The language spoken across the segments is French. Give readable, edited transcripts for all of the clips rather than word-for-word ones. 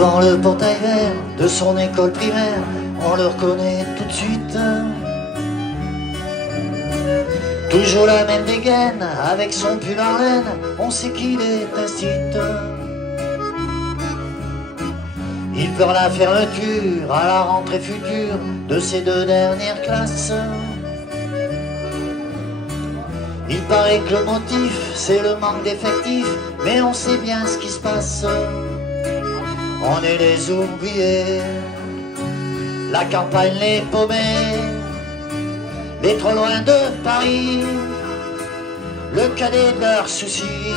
Devant le portail vert de son école primaire, on le reconnaît tout de suite. Toujours la même dégaine, avec son pull en laine, on sait qu'il est incite. Il pleure la fermeture à la rentrée future de ses 2 dernières classes. Il paraît que le motif, c'est le manque d'effectifs, mais on sait bien ce qui se passe. On est les oubliés, la campagne les paumés, les trop loin de Paris, le cadet de leurs soucis.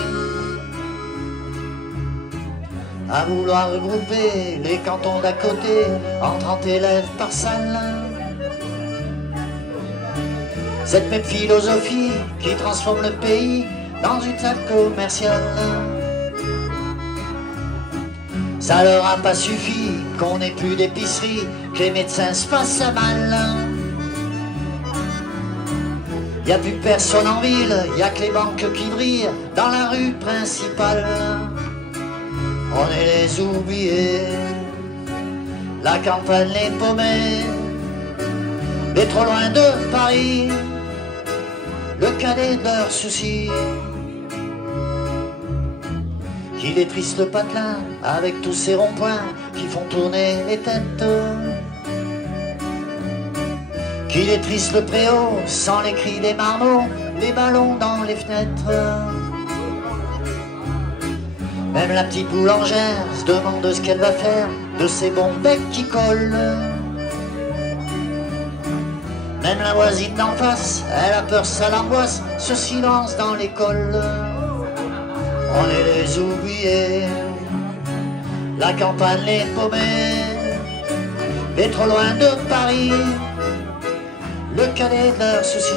À vouloir regrouper les cantons d'à côté en 30 élèves par salle. Cette même philosophie qui transforme le pays dans une salle commerciale. Ça leur a pas suffi qu'on n'ait plus d'épicerie, que les médecins se fassent à mal. Y a plus personne en ville, y a que les banques qui brillent dans la rue principale. On est les oubliés, la campagne les paumés, les trop loin de Paris, le cadet de leurs soucis. Qu'il est triste le patelin avec tous ces ronds-points qui font tourner les têtes. Qu'il est triste le préau sans les cris des marmots, les ballons dans les fenêtres. Même la petite boulangère se demande ce qu'elle va faire de ces bons becs qui collent. Même la voisine d'en face, elle a peur, ça l'angoisse, ce silence dans l'école. On est les oubliés, la campagne les paumés, les trop loin de Paris, le cadet de leurs soucis.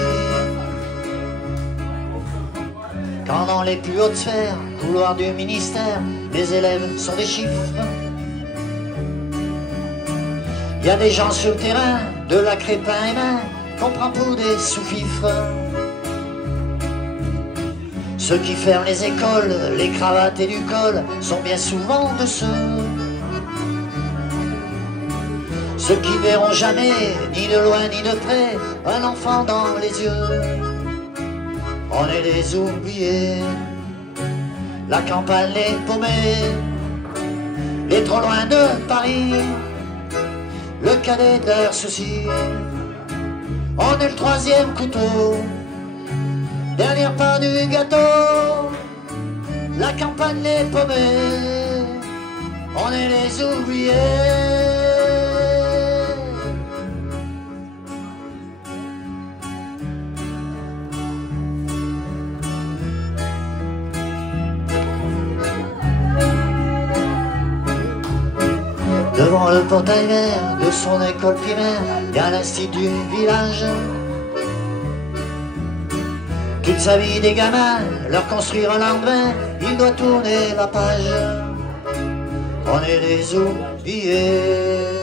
Quand dans les plus hautes sphères, couloirs du ministère, les élèves sont des chiffres. Il y a des gens sur le terrain, de la crépin et main, qu'on prend pour des sous-fifres. Ceux qui ferment les écoles, les cravates et du col, sont bien souvent de ceux qui verront jamais, ni de loin ni de près, un enfant dans les yeux. On est les oubliés, la campagne les paumés, les trop loin de Paris, le cadet de leurs soucis. On est le 3e couteau, dernière part du gâteau, la campagne les paumés, on est les oubliés. Devant le portail vert de son école primaire, il y a l'institut du village. Toute sa vie des gamins, leur construire un lendemain, il doit tourner la page. On est les oubliés.